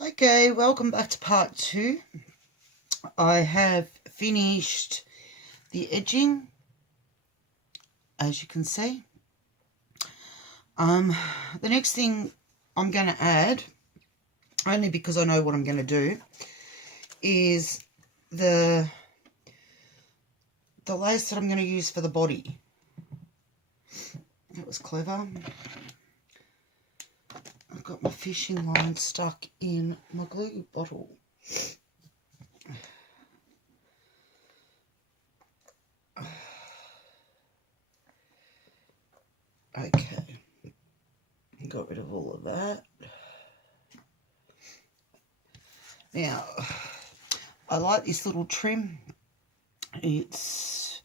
Okay, welcome back to part 2. I have finished the edging, as you can see. The next thing I'm going to add, only because I know what I'm going to do, is the lace that I'm going to use for the body. That was clever. I've got my fishing line stuck in my glue bottle. Okay, got rid of all of that. Now, I like this little trim. It's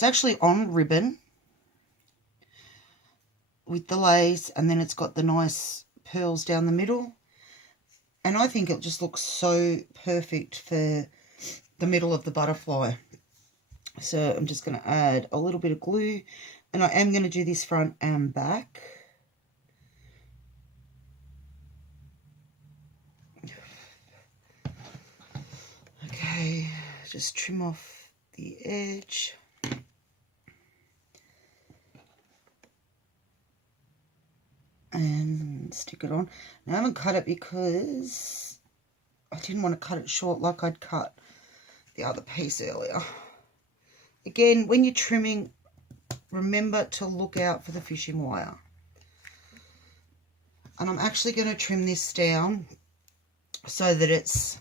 actually on ribbon with the lace, and then it's got the nice pearls down the middle. And I think it just looks so perfect for the middle of the butterfly. So I'm just going to add a little bit of glue, and I am going to do this front and back. Okay, just trim off the edge. And stick it on. Now, I haven't cut it because I didn't want to cut it short like I'd cut the other piece earlier. Again, when you're trimming, remember to look out for the fishing wire. And I'm actually going to trim this down so that it's...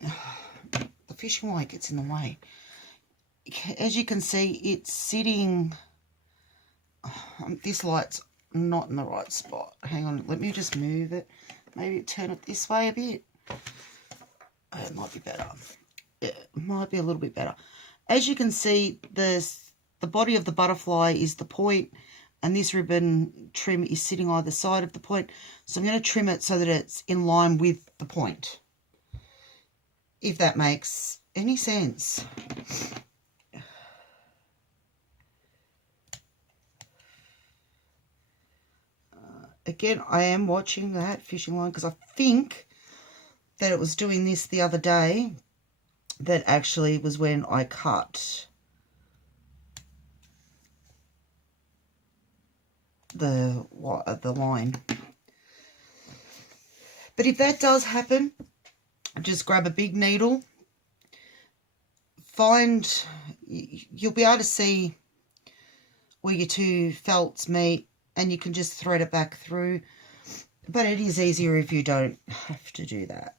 the fishing wire gets in the way. As you can see, it's sitting... this light's not in the right spot. Hang on, let me just move it. Maybe turn it this way a bit. It might be better. It might be a little bit better. As you can see, the body of the butterfly is the point, and this ribbon trim is sitting either side of the point. So I'm going to trim it so that it's in line with the point, if that makes any sense. Again, I am watching that fishing line because I think that it was doing this the other day. That actually was when I cut the line. But if that does happen, just grab a big needle. You'll be able to see where your two felts meet, and you can just thread it back through. But it is easier if you don't have to do that.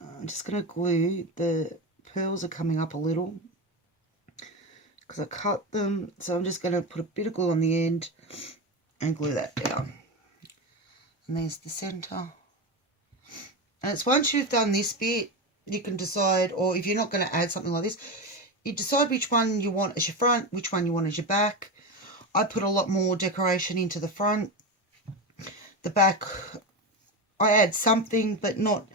I'm just going to glue. The pearls are coming up a little because I cut them. So I'm just going to put a bit of glue on the end and glue that down. And there's the centre. And it's once you've done this bit, you can decide, or if you're not going to add something like this, you decide which one you want as your front, which one you want as your back. I put a lot more decoration into the front. The back, I add something, but not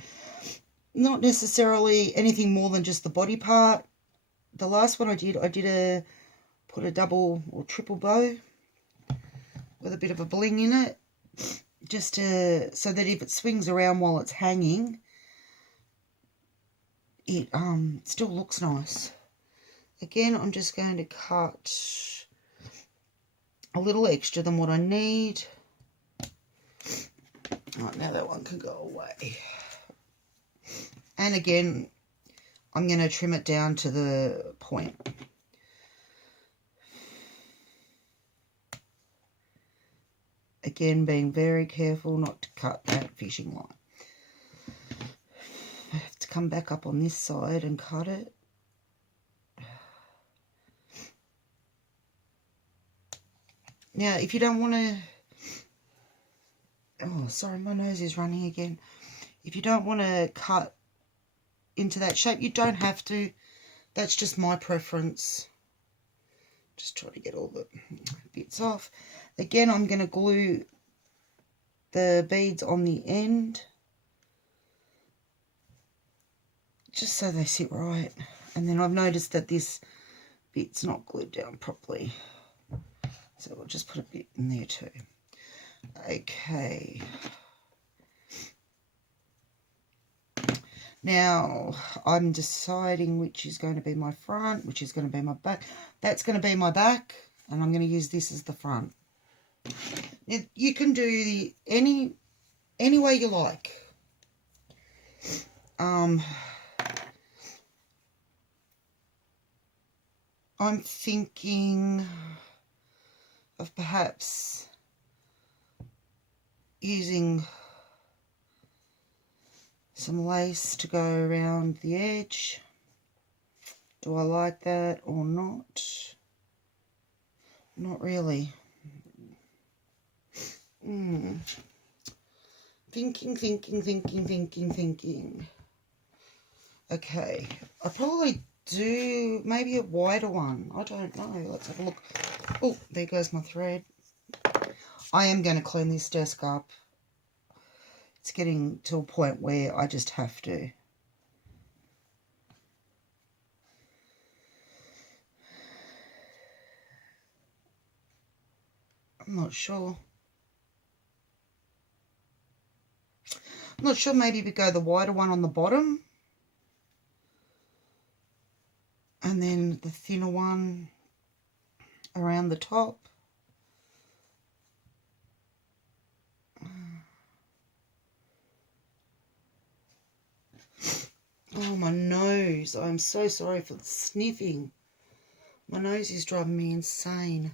necessarily anything more than just the body part. The last one I did put a double or triple bow with a bit of a bling in it, just so that if it swings around while it's hanging, it still looks nice. Again, I'm just going to cut a little extra than what I need. Right, now that one can go away. And again, I'm going to trim it down to the point. Again, being very careful not to cut that fishing line. I have to come back up on this side and cut it. Now, if you don't want to... Oh, sorry, my nose is running again. If you don't want to cut into that shape, you don't have to. That's just my preference. Just try to get all the bits off. Again, I'm going to glue the beads on the end, just so they sit right. And then I've noticed that this bit's not glued down properly, so we'll just put a bit in there too. Okay. Now, I'm deciding which is going to be my front, which is going to be my back. That's going to be my back, and I'm going to use this as the front. You can do any way you like. I'm thinking of perhaps using some lace to go around the edge. Do I like that or not? Not really. Thinking. Okay, I probably do maybe a wider one. I don't know. Let's have a look. Oh, there goes my thread. I am going to clean this desk up. It's getting to a point where I just have to. I'm not sure. Maybe we go the wider one on the bottom. And then the thinner one around the top. Oh, my nose. I'm so sorry for the sniffing. My nose is driving me insane.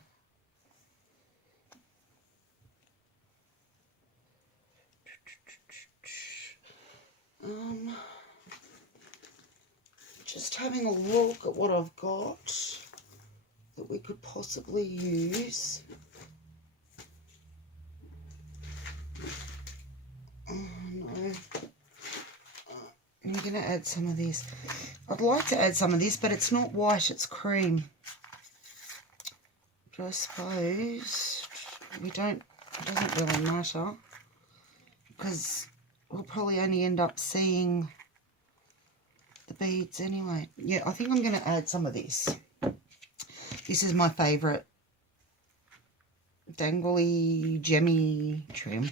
Just having a look at what I've got that we could possibly use. Oh, no. I'm going to add some of this. I'd like to add some of this, but it's not white, it's cream. But I suppose it doesn't really matter, because we'll probably only end up seeing the beads anyway. Yeah, I think I'm going to add some of this. This is my favourite dangly, gemmy trim.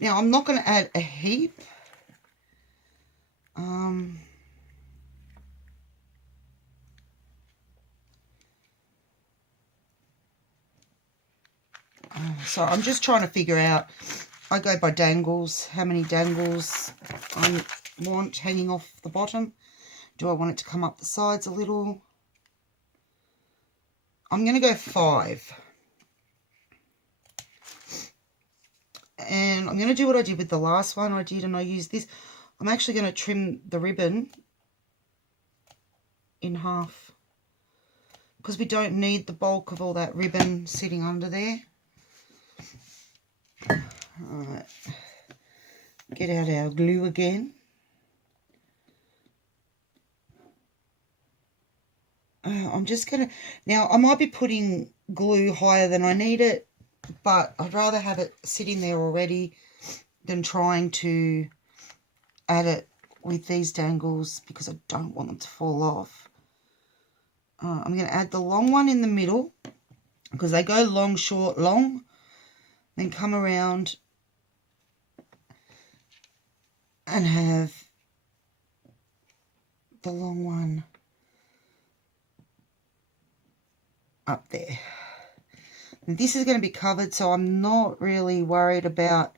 Now, I'm not going to add a heap. So I'm just trying to figure out, I go by dangles, how many dangles I want hanging off the bottom. Do I want it to come up the sides a little? I'm going to go 5. And I'm going to do what I did with the last one I did, and I used this. I'm actually going to trim the ribbon in half, because we don't need the bulk of all that ribbon sitting under there. Alright, get out our glue again. I'm just going to, now I might be putting glue higher than I need it, but I'd rather have it sitting there already than trying to add it with these dangles, because I don't want them to fall off. I'm going to add the long one in the middle, because they go long, short, long, then come around and have the long one up there. And this is going to be covered, so I'm not really worried about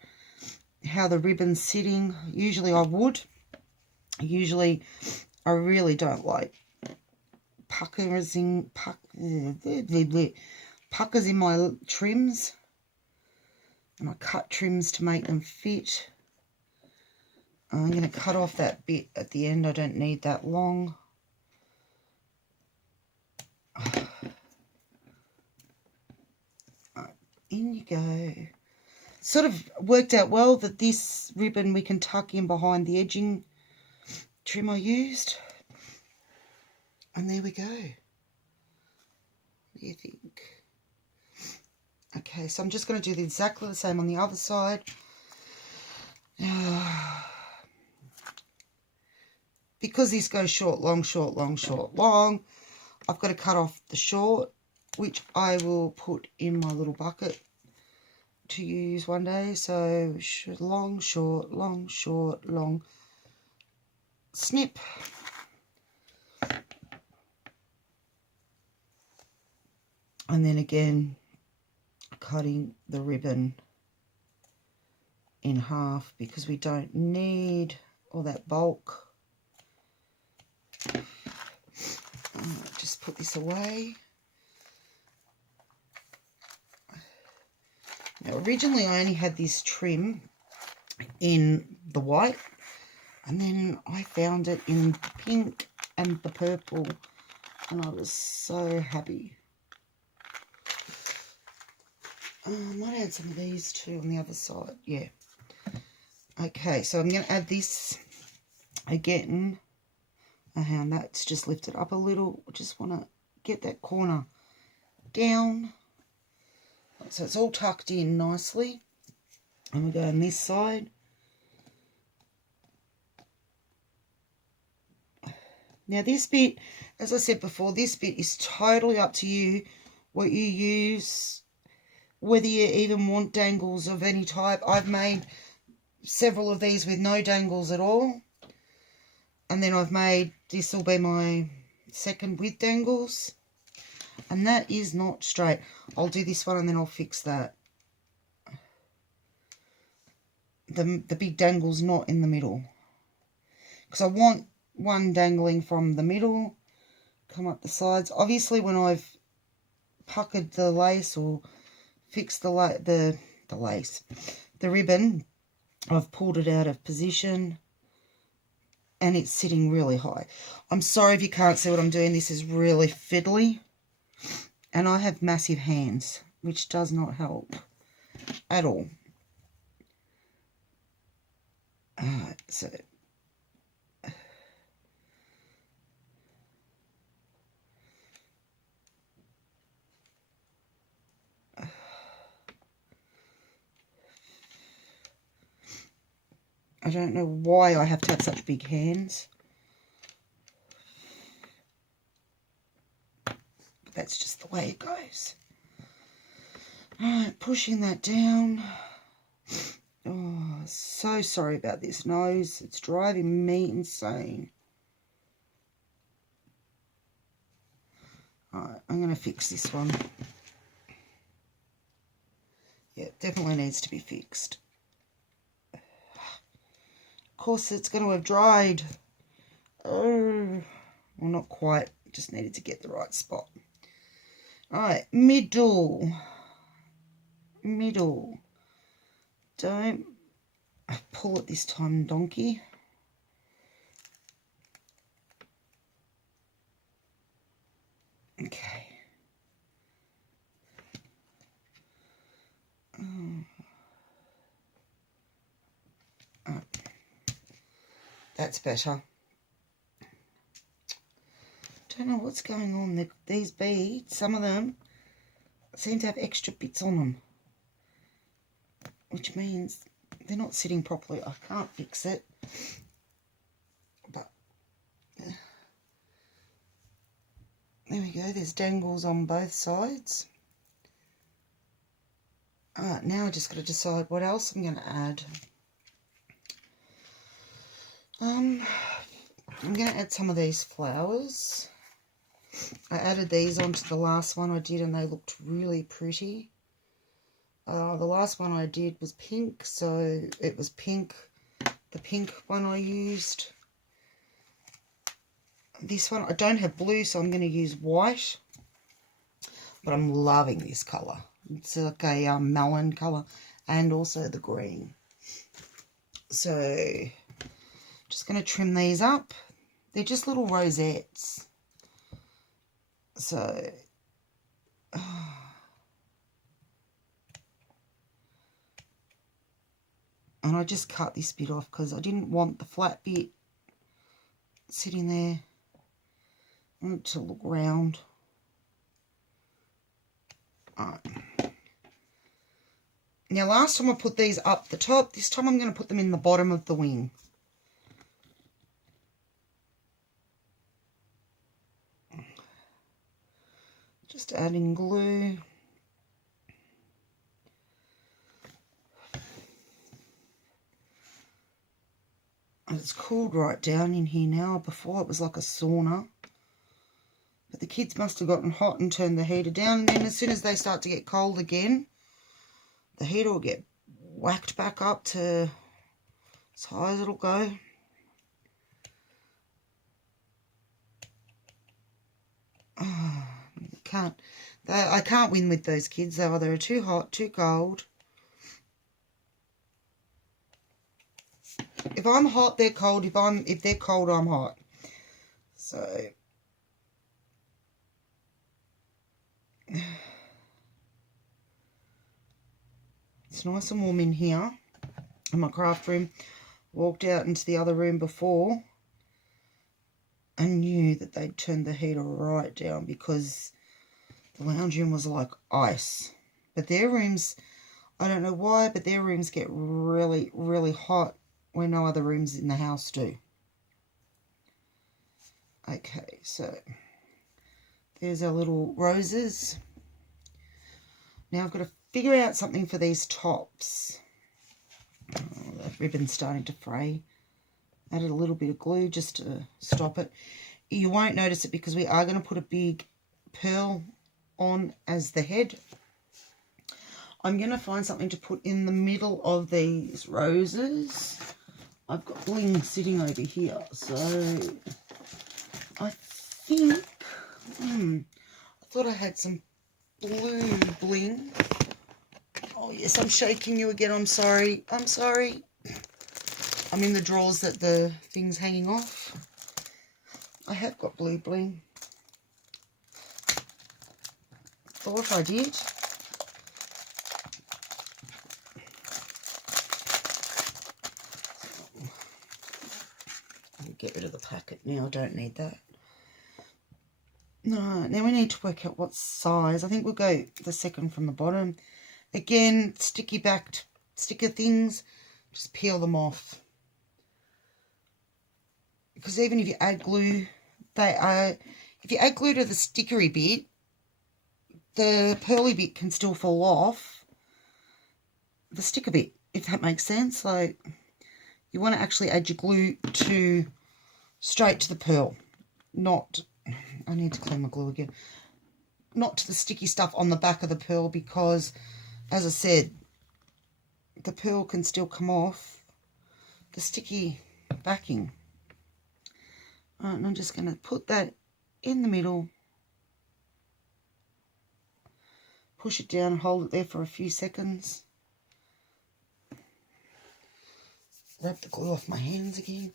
how the ribbon's sitting. Usually I would. Usually I really don't like puckers in my trims. And I cut trims to make them fit. I'm going to cut off that bit at the end. I don't need that long. In you go. Sort of worked out well that this ribbon we can tuck in behind the edging trim I used. And there we go. What do you think? Okay, so I'm just going to do exactly the same on the other side. Because this goes short, long, short, long, short, long, I've got to cut off the short, which I will put in my little bucket. to use one day. So long, short, long, short, long, snip. And then again, cutting the ribbon in half because we don't need all that bulk. Just put this away. Now originally I only had this trim in the white, and then I found it in the pink and the purple, and I was so happy. I might add some of these too on the other side. Yeah. Okay, so I'm going to add this again. And that's just lifted up a little. I just want to get that corner down. So it's all tucked in nicely. And we go on this side. Now this bit, as I said before, this bit is totally up to you what you use, whether you even want dangles of any type. I've made several of these with no dangles at all. And then I've made, this will be my second with dangles. And that is not straight. I'll do this one and then I'll fix that. The big dangle's not in the middle. Because I want one dangling from the middle, come up the sides. Obviously when I've puckered the lace or fixed the ribbon, I've pulled it out of position. And it's sitting really high. I'm sorry if you can't see what I'm doing. This is really fiddly. And I have massive hands, which does not help at all. Alright, so I don't know why I have to have such big hands. But that's just the way it goes. Alright, pushing that down. Oh, so sorry about this nose. It's driving me insane. Alright, I'm going to fix this one. Yeah, it definitely needs to be fixed. Of course, it's going to have dried. Oh, well, not quite. Just needed to get the right spot. Alright, middle. Don't pull it this time, donkey. Okay. That's better. Don't know what's going on. These beads, some of them seem to have extra bits on them, which means they're not sitting properly. I can't fix it, but there we go. There's dangles on both sides. Alright, now I just got to decide what else I'm going to add. I'm going to add some of these flowers. I added these onto the last one I did and they looked really pretty. The last one I did was pink, so it was pink. The pink one I used. This one, I don't have blue, so I'm going to use white. But I'm loving this colour. It's like a melon colour, and also the green. So, just going to trim these up. They're just little rosettes. So, and I just cut this bit off because I didn't want the flat bit sitting there. I want it to look round. Alright. Now last time I put these up the top, this time I'm going to put them in the bottom of the wing. Just adding glue. it's cooled right down in here now. Before it was like a sauna. But the kids must have gotten hot and turned the heater down. And then as soon as they start to get cold again, the heater will get whacked back up to as high as it'll go. Oh, I can't win with those kids. They either are too hot, too cold. If I'm hot, they're cold. If they're cold, I'm hot. So it's nice and warm in here in my craft room. Walked out into the other room before and knew that they'd turned the heater right down because the lounge room was like ice. But their rooms, I don't know why, but their rooms get really, really hot where no other rooms in the house do. Okay, so there's our little roses. Now I've got to figure out something for these tops. Oh, the ribbon's starting to fray. Added a little bit of glue just to stop it. You won't notice it because we are going to put a big pearl on as the head. I'm going to find something to put in the middle of these roses. I've got bling sitting over here, so I think I thought I had some blue bling. Oh yes, I'm shaking you again. I'm sorry. I'm in the drawers that the thing's hanging off. I have got blue bling. Thought I did. I'll get rid of the packet now. I don't need that. No, now we need to work out what size. I think we'll go the second from the bottom. Again, sticker things, just peel them off. Because even if you add glue, if you add glue to the stickery bit, the pearly bit can still fall off the sticker bit, if that makes sense. Like, you want to actually add your glue straight to the pearl, not, I need to clean my glue again, not to the sticky stuff on the back of the pearl, because, as I said, the pearl can still come off the sticky backing. Right, and I'm just going to put that in the middle, push it down, hold it there for a few seconds. Rub the glue off my hands again.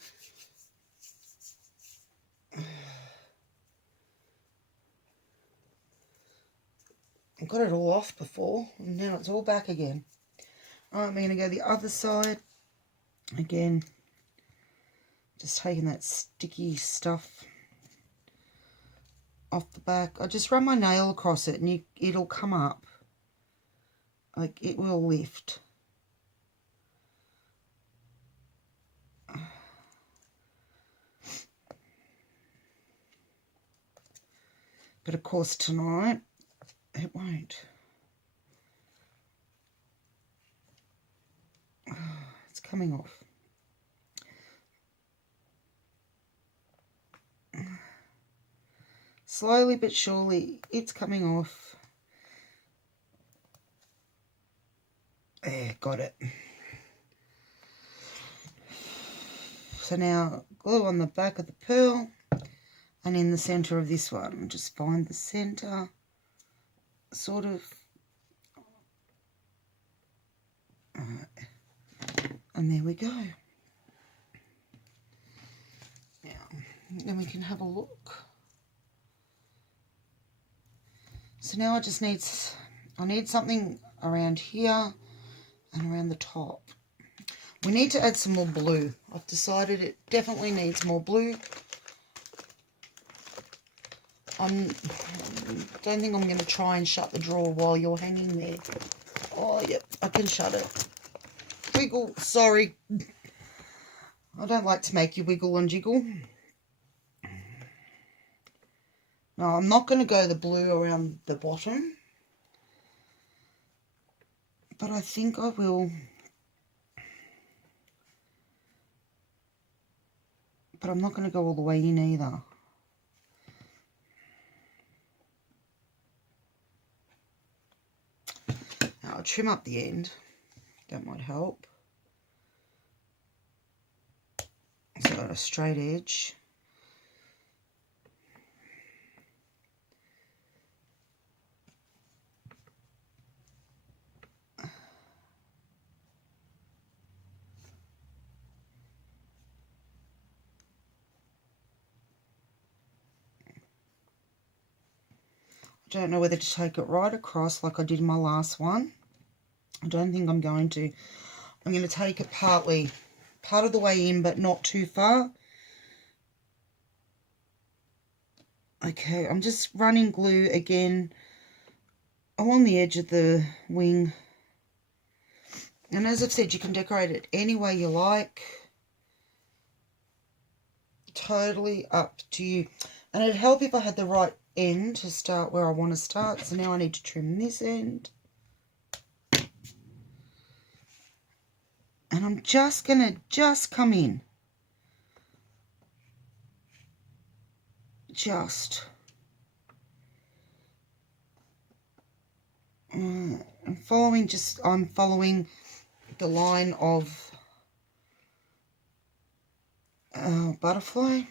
I got it all off before, and now it's all back again. Alright, I'm going to go the other side. Again, just taking that sticky stuff off the back. I just run my nail across it and it'll come up. Like, it will lift. But of course tonight, it won't. It's coming off. Slowly but surely, it's coming off. There, got it. So now, glue on the back of the pearl and in the centre of this one. Just find the centre, sort of. And there we go. Now, then we can have a look. So now I need something around here and around the top. We need to add some more blue. I've decided it definitely needs more blue. I don't think I'm going to try and shut the drawer while you're hanging there. Oh, yep, I can shut it. Wiggle, sorry. I don't like to make you wiggle and jiggle. No, I'm not going to go the blue around the bottom. But I think I will but I'm not going to go all the way in either. Now I'll trim up the end. That might help. So I've got a straight edge. I don't know whether to take it right across like I did in my last one. I don't think I'm going to. I'm going to take it part of the way in, but not too far. Okay, I'm just running glue again along the edge of the wing. And as I've said, you can decorate it any way you like. Totally up to you. And it'd help if I had the right end to start where I want to start. So now I need to trim this end. And I'm just going to come in. I'm following the line of butterfly.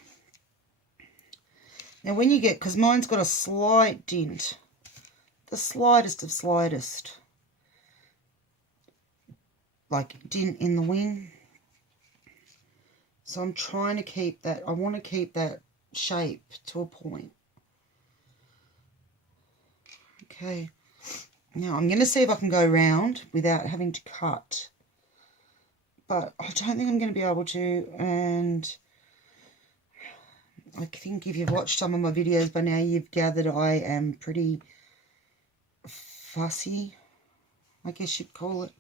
Now when you get, because mine's got a slight dint, the slightest of slightest, like dint in the wing. So I'm trying to keep that, I want to keep that shape to a point. Okay, now I'm going to see if I can go round without having to cut. But I don't think I'm going to be able to, and I think if you've watched some of my videos by now, you've gathered I am pretty fussy, I guess you'd call it,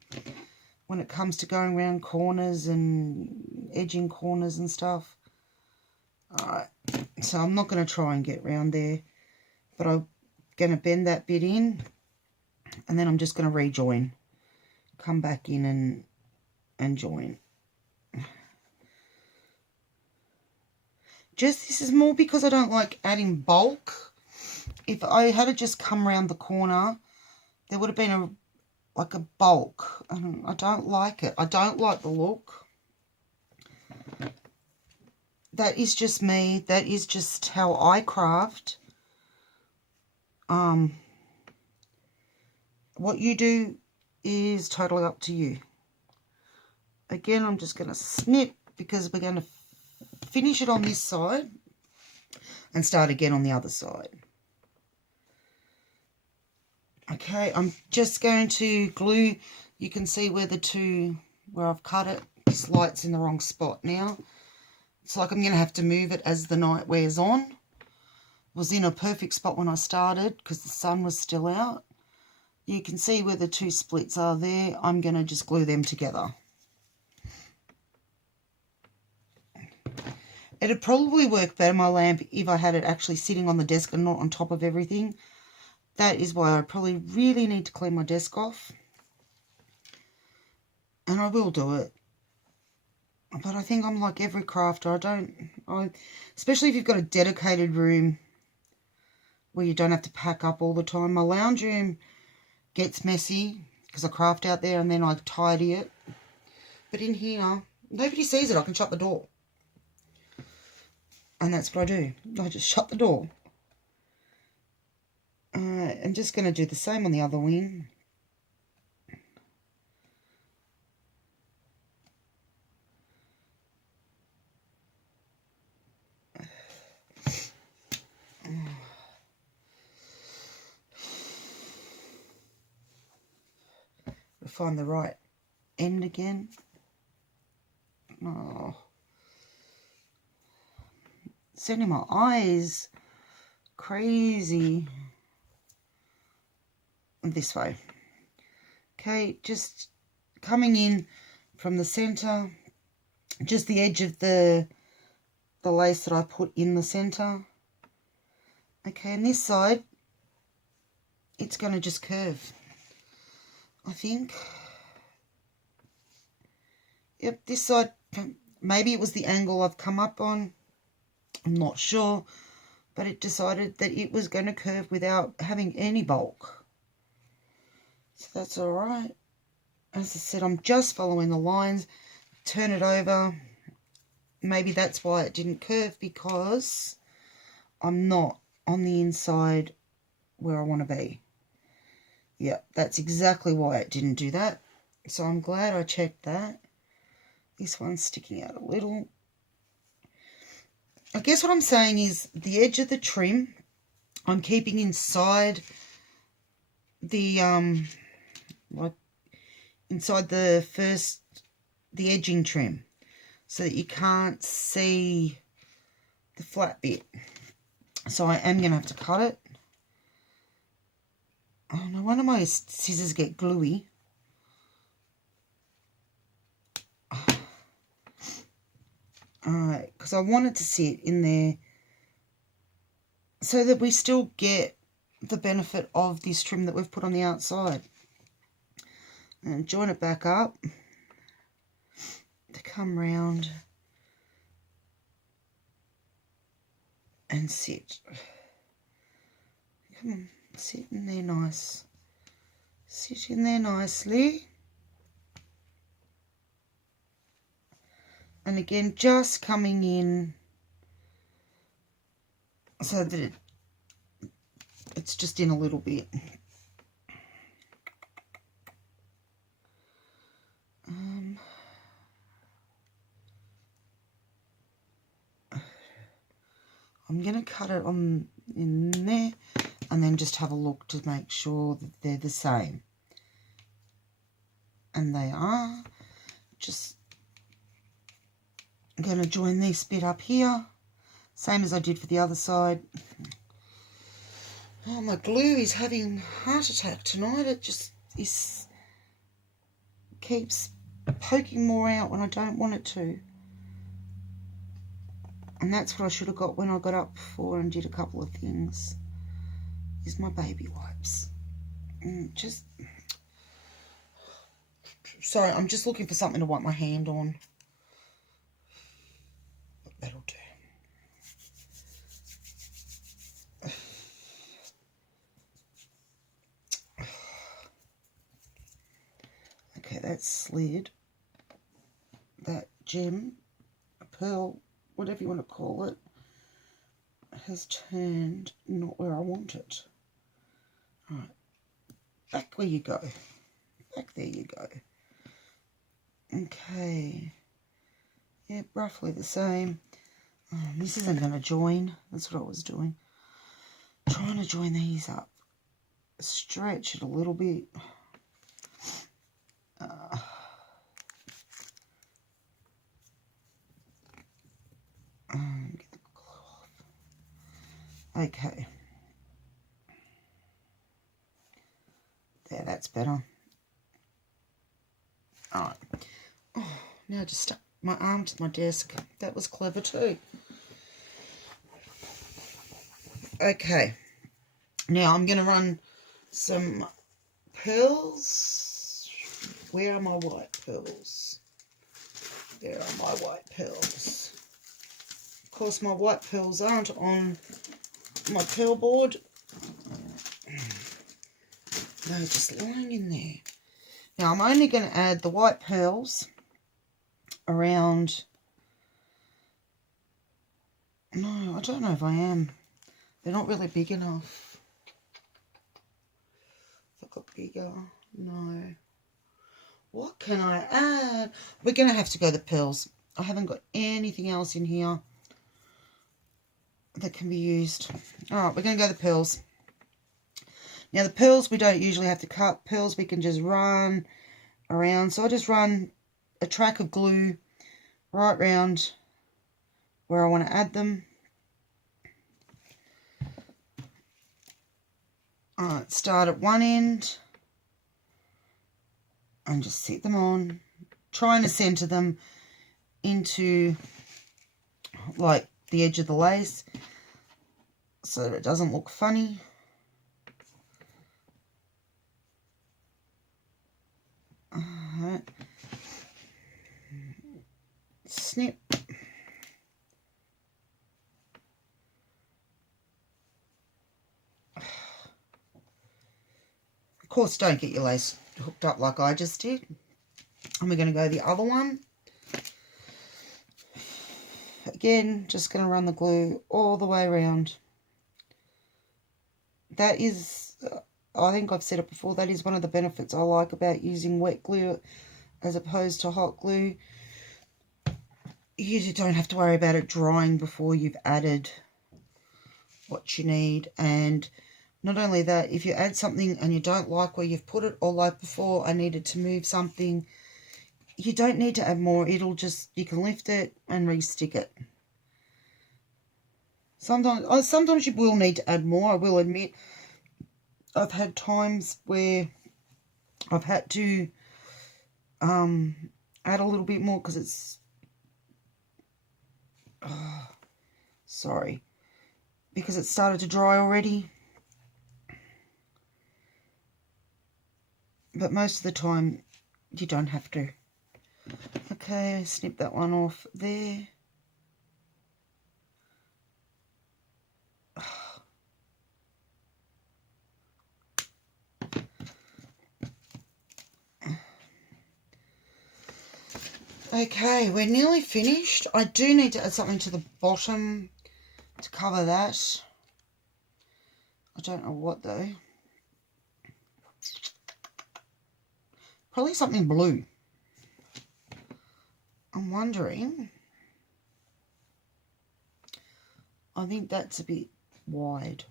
when it comes to going around corners and edging corners and stuff. Alright, so I'm not going to try and get round there, but I'm going to bend that bit in, and then I'm just going to rejoin, come back in and join. This is more because I don't like adding bulk. If I had just come around the corner, there would have been like a bulk. I don't like it. I don't like the look. That is just me. That is just how I craft. What you do is totally up to you. Again, I'm just going to snip because we're going to finish it on this side and start again on the other side. Okay, I'm just going to glue. You can see where where I've cut it. This light's in the wrong spot now. It's like I'm going to have to move it as the night wears on. It was in a perfect spot when I started because the sun was still out. You can see where the two splits are there. I'm going to just glue them together. It'd probably work better, my lamp, if I had it actually sitting on the desk and not on top of everything. That is why I probably really need to clean my desk off. And I will do it. But I think I'm like every crafter. Especially if you've got a dedicated room where you don't have to pack up all the time. My lounge room gets messy because I craft out there and then I tidy it. But in here, nobody sees it. I can shut the door. And that's what I do. I just shut the door. I'm just going to do the same on the other wing. Find the right end again. Oh. Sending my eyes crazy. This way. Okay, just coming in from the center, just the edge of the lace that I put in the center. Okay, and this side, it's going to just curve, I think. Yep, this side, maybe it was the angle I've come up on. I'm not sure, but it decided that it was going to curve without having any bulk. So that's all right. As I said, I'm just following the lines. Turn it over. Maybe that's why it didn't curve, because I'm not on the inside where I want to be. Yeah, that's exactly why it didn't do that. So I'm glad I checked that. This one's sticking out a little. I guess what I'm saying is the edge of the trim I'm keeping inside the like inside the edging trim, so that you can't see the flat bit. So I am going to have to cut it. Oh, no wonder my scissors get gluey. Alright, because I want it to sit in there so that we still get the benefit of this trim that we've put on the outside. And join it back up to come round and sit. Come on, sit in there nice. Sit in there nicely. And again, just coming in so that it's just in a little bit. I'm going to cut it on in there and then just have a look to make sure that they're the same. And they are. Just I'm going to join this bit up here, same as I did for the other side. Oh, my glue is having a heart attack tonight. It just keeps poking more out when I don't want it to. And that's what I should have got when I got up before and did a couple of things. Is my baby wipes. Sorry, I'm just looking for something to wipe my hand on. That'll do. Okay, that's slid. That gem, pearl, whatever you want to call it, has turned not where I want it. All right, back where you go. Back there you go. Okay. Yeah, roughly the same. This isn't going to join. That's what I was doing. Trying to join these up. Stretch it a little bit. Get the cloth. Okay. There, that's better. Alright. Oh, now I just stuck my arm to my desk. That was clever too. Okay. Now I'm going to run some pearls. Where are my white pearls? There are my white pearls. Of course, my white pearls aren't on my pearl board. They're just lying in there. Now, I'm only going to add the white pearls around... No, I don't know if I am. They're not really big enough. If I got bigger, no. What can I add? We're going to have to go the pearls. I haven't got anything else in here that can be used. Alright, we're going to go the pearls. Now the pearls we don't usually have to cut. Pearls we can just run around. So I just run a track of glue right round where I want to add them. Alright, start at one end and just set them on. Trying to center them into like the edge of the lace so that it doesn't look funny. Alright. Snip. course, don't get your lace hooked up like I just did. And we're going to go the other one. Again, just going to run the glue all the way around. That is, I think I've said it before, that is one of the benefits I like about using wet glue as opposed to hot glue. You don't have to worry about it drying before you've added what you need. And not only that, if you add something and you don't like where you've put it, or like before I needed to move something, you don't need to add more. It'll just, you can lift it and re-stick it. Sometimes you will need to add more, I will admit. I've had times where I've had to add a little bit more because it's, because it started to dry already. But most of the time, you don't have to. Okay, snip that one off there. Okay, we're nearly finished. I do need to add something to the bottom to cover that. I don't know what though. Probably something blue. I'm wondering. I think that's a bit wide.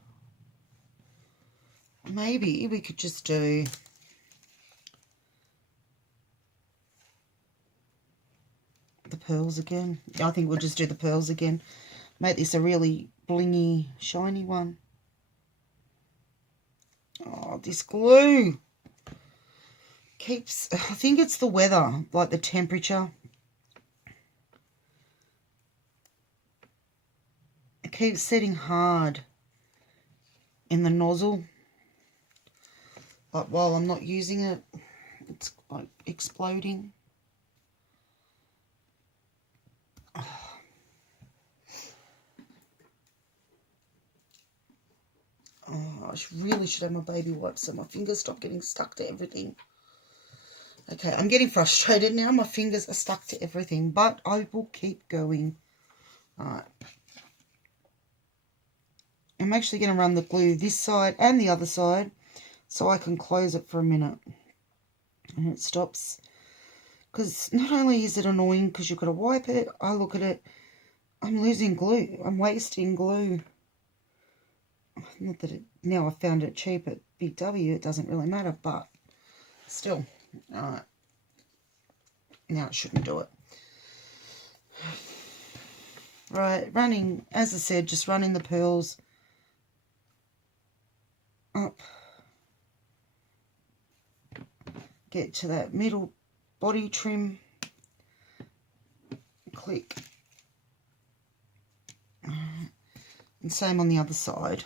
Maybe we could just do the pearls again. I think we'll just do the pearls again. Make this a really blingy, shiny one. Oh, this glue keeps, I think it's the weather, like the temperature. It keeps setting hard in the nozzle. Like while I'm not using it, it's like exploding. Oh, I really should have my baby wipes so my fingers stop getting stuck to everything. Okay, I'm getting frustrated now. My fingers are stuck to everything, but I will keep going. Alright. I'm actually going to run the glue this side and the other side so I can close it for a minute. And it stops. Because not only is it annoying because you've got to wipe it, I look at it, I'm losing glue. I'm wasting glue. Not that now I've found it cheap at Big W, it doesn't really matter, but still. Alright. Now it shouldn't do it. Right, running, as I said, just running the pearls up. Get to that middle body trim. Click. And same on the other side.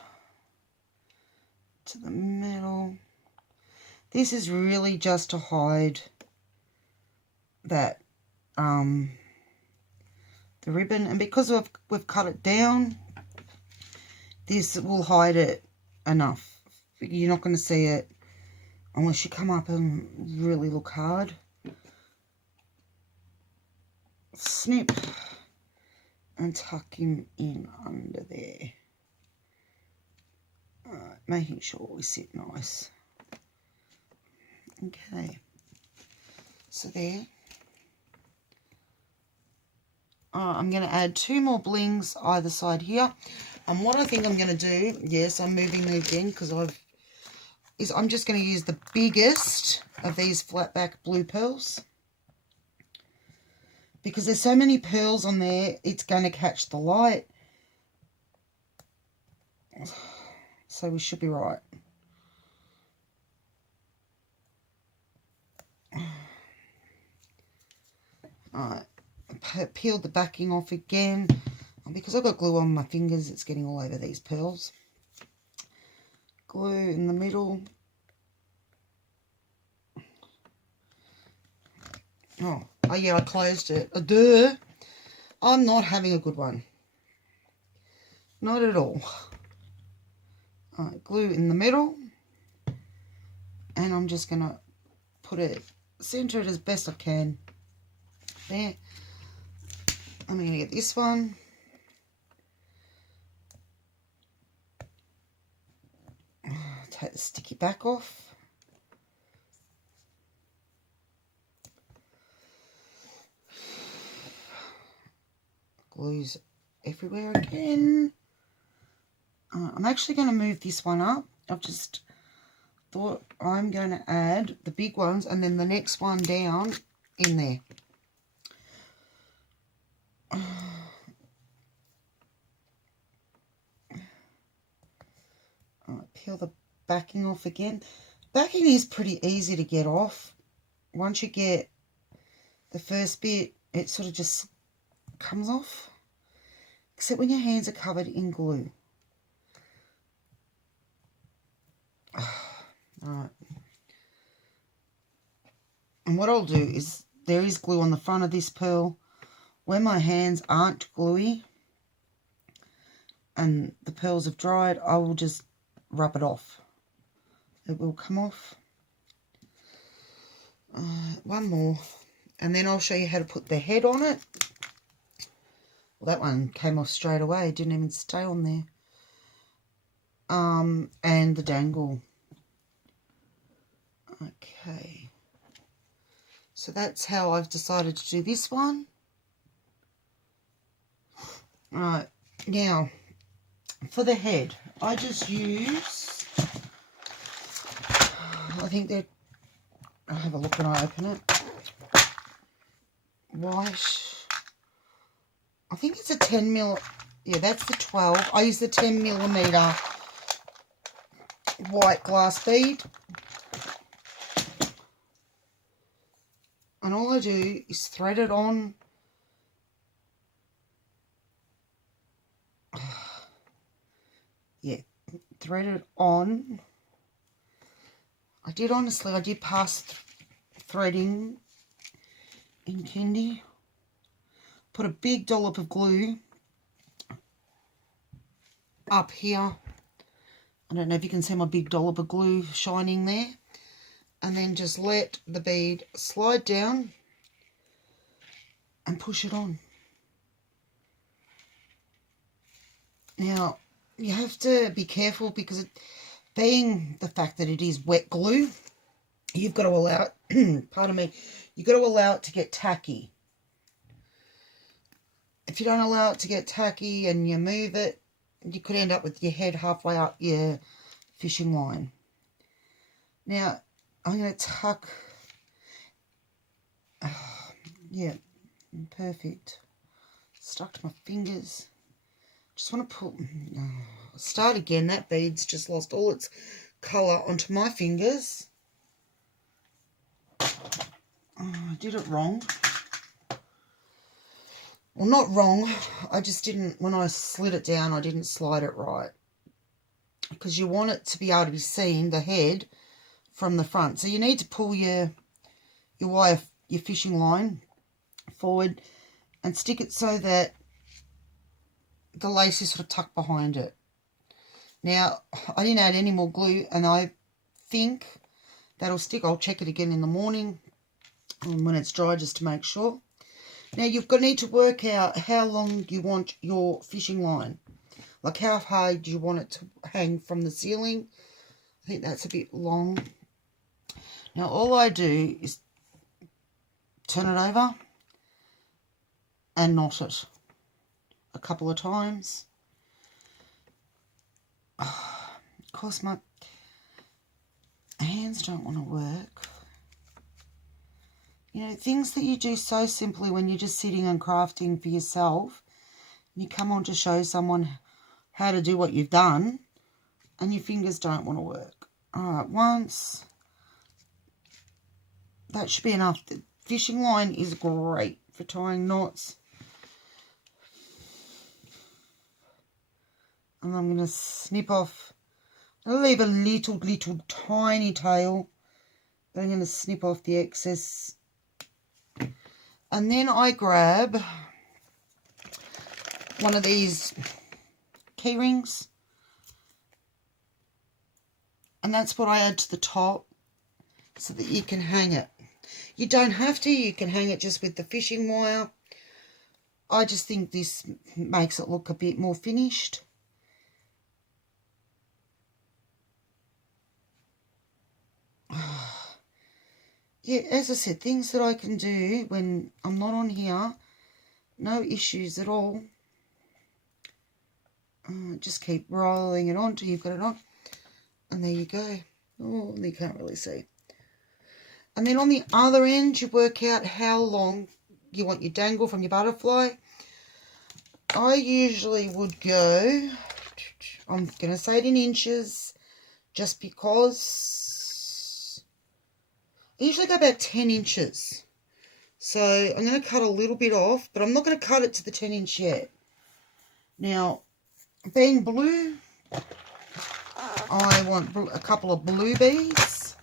To the middle. This is really just to hide that the ribbon, and because we've cut it down, this will hide it enough. You're not going to see it unless you come up and really look hard. Snip and tuck him in under there. Alright, making sure we sit nice. Okay, so there. I'm going to add 2 more blings either side here. And what I think I'm going to do, yes, I'm moving them again because I'm just going to use the biggest of these flat back blue pearls. Because there's so many pearls on there, it's going to catch the light. So we should be right. Alright, peeled the backing off again. Because I've got glue on my fingers, it's getting all over these pearls. Glue in the middle. Oh yeah, I closed it. Duh. I'm not having a good one. Not at all. Alright, glue in the middle. And I'm just going to put it, center it as best I can. There. I'm going to get this one. Take the sticky back off. Glue's everywhere again. I'm actually going to move this one up. I've just thought I'm going to add the big ones and then the next one down in there. Peel the backing off again. Backing is pretty easy to get off. Once you get the first bit, it sort of just comes off. Except when your hands are covered in glue. Alright. And what I'll do is, there is glue on the front of this pearl. When my hands aren't gluey and the pearls have dried, I will just rub it off. It will come off. One more. And then I'll show you how to put the head on it. Well, that one came off straight away. It didn't even stay on there. And the dangle. Okay. So that's how I've decided to do this one. Right. Now, for the head, I just use, I think they're, I'll have a look when I open it. White. I think it's a 10 mil. Yeah, that's the 12. I use the 10 millimeter white glass bead. And all I do is thread it on. Yeah, thread it on. I did pass threading in Kindy. Put a big dollop of glue up here. I don't know if you can see my big dollop of glue shining there. And then just let the bead slide down and push it on. Now, you have to be careful because being the fact that it is wet glue, you've got to allow it, pardon me, you've got to allow it to get tacky. If you don't allow it to get tacky and you move it, you could end up with your head halfway up your fishing line. Now, I'm going to tuck, yeah, perfect. Stuck to my fingers. Just want to pull, start again. That bead's just lost all its colour onto my fingers. I did it wrong. Well, not wrong. I just didn't, when I slid it down, I didn't slide it right. Because you want it to be able to be seen, the head, from the front. So you need to pull your wire, your fishing line forward and stick it so that the lace is sort of tucked behind it. Now, I didn't add any more glue and I think that'll stick. I'll check it again in the morning when it's dry just to make sure. Now, you've got to need to work out how long you want your fishing line. Like how high do you want it to hang from the ceiling? I think that's a bit long. Now, all I do is turn it over and knot it a couple of times. Of course, my hands don't want to work. You know, things that you do so simply when you're just sitting and crafting for yourself. You come on to show someone how to do what you've done and your fingers don't want to work. All right, once. That should be enough. The fishing line is great for tying knots. And I'm going to snip off. I'll leave a little tiny tail. But I'm going to snip off the excess. And then I grab one of these key rings. And that's what I add to the top. so that you can hang it. You don't have to, you can hang it just with the fishing wire. I just think this makes it look a bit more finished. Yeah, as I said, things that I can do when I'm not on here, no issues at all. Just keep rolling it on till you've got it on. And there you go. Oh, you can't really see. And then on the other end, you work out how long you want your dangle from your butterfly. I usually would go, I'm going to say it in inches, just because I usually go about 10 inches. So I'm going to cut a little bit off, but I'm not going to cut it to the 10 inch yet. Now, being blue, I want a couple of blue bees.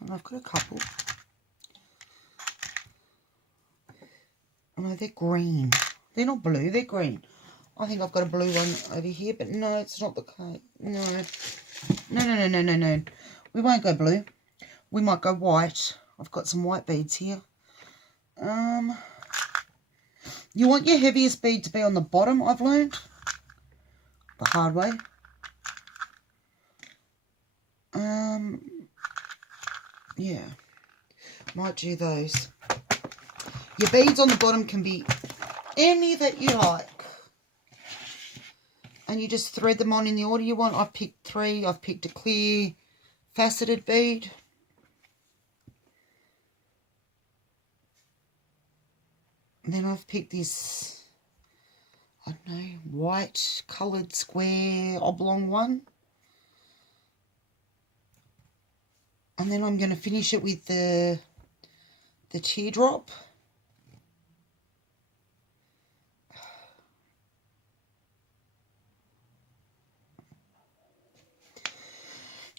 And I've got a couple. Oh, no, they're green. They're not blue, they're green. I think I've got a blue one over here, but no, it's not the case. No. No. We won't go blue. We might go white. I've got some white beads here. You want your heaviest bead to be on the bottom, I've learned. The hard way. Yeah. Might do those. Your beads on the bottom can be any that you like. And you just thread them on in the order you want. I've picked 3. I've picked a clear faceted bead. And then I've picked this, I don't know, white coloured square oblong one. And then I'm going to finish it with the teardrop.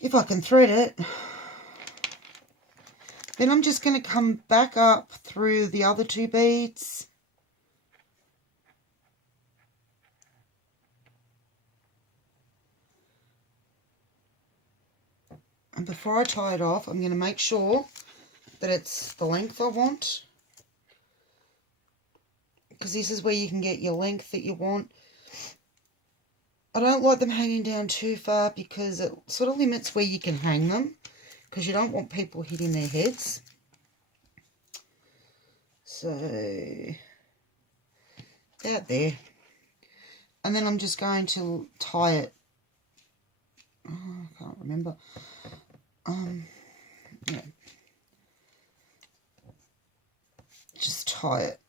If I can thread it. Then I'm just going to come back up through the other 2 beads. And before I tie it off, I'm going to make sure that it's the length I want. Because this is where you can get your length that you want. I don't like them hanging down too far because it sort of limits where you can hang them. Because you don't want people hitting their heads. So, out there. And then I'm just going to tie it. Oh, I can't remember. Yeah. Just tie it.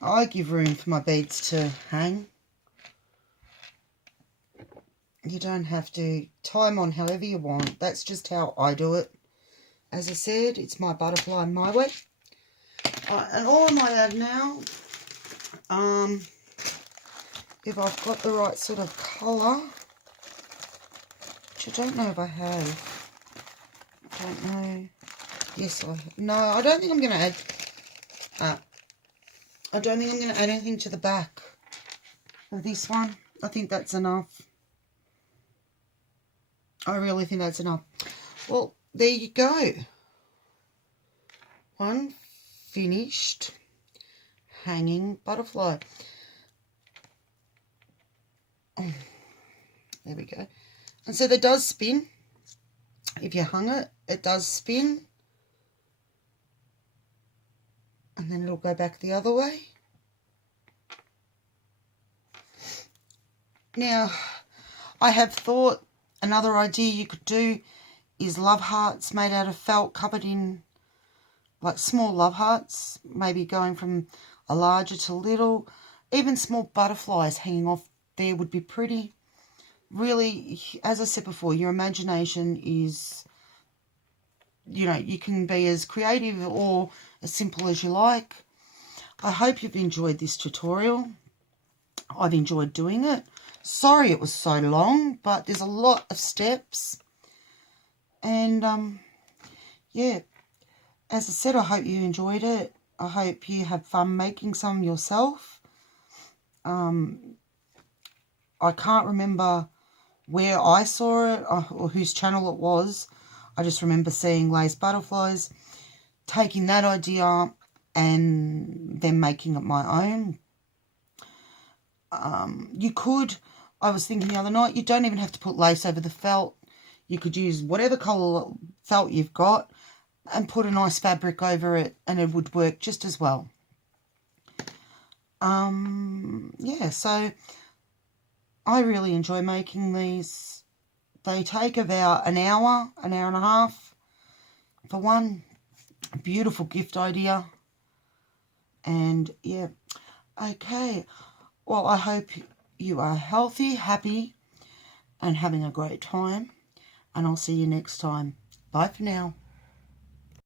I give room for my beads to hang. You don't have to tie them on however you want. That's just how I do it. As I said, it's my butterfly my way. And all I might add now, if I've got the right sort of colour, which I don't know if I have. I don't know. Yes, I have. No, I don't think I'm going to add... I don't think I'm going to add anything to the back of this one. I think that's enough. I really think that's enough. Well, there you go. One finished hanging butterfly. Oh, there we go. And so that does spin. If you hung it, it does spin. And then it'll go back the other way. Now, I have thought another idea you could do is love hearts made out of felt covered in like small love hearts, maybe going from a larger to little. Even small butterflies hanging off there would be pretty. Really, as I said before, your imagination is, you know, you can be as creative or as simple as you like. I hope you've enjoyed this tutorial. I've enjoyed doing it. Sorry it was so long, but there's a lot of steps. And, yeah. as I said, I hope you enjoyed it. I hope you had fun making some yourself. I can't remember where I saw it or whose channel it was. I just remember seeing Lay's butterflies, taking that idea and then making it my own. You could, I was thinking the other night, you don't even have to put lace over the felt. You could use whatever colour felt you've got and put a nice fabric over it and it would work just as well. Yeah, so I really enjoy making these. They take about an hour and a half for one. Beautiful gift idea. And yeah, okay. Well, I hope you are healthy, happy, and having a great time. And I'll see you next time. Bye for now.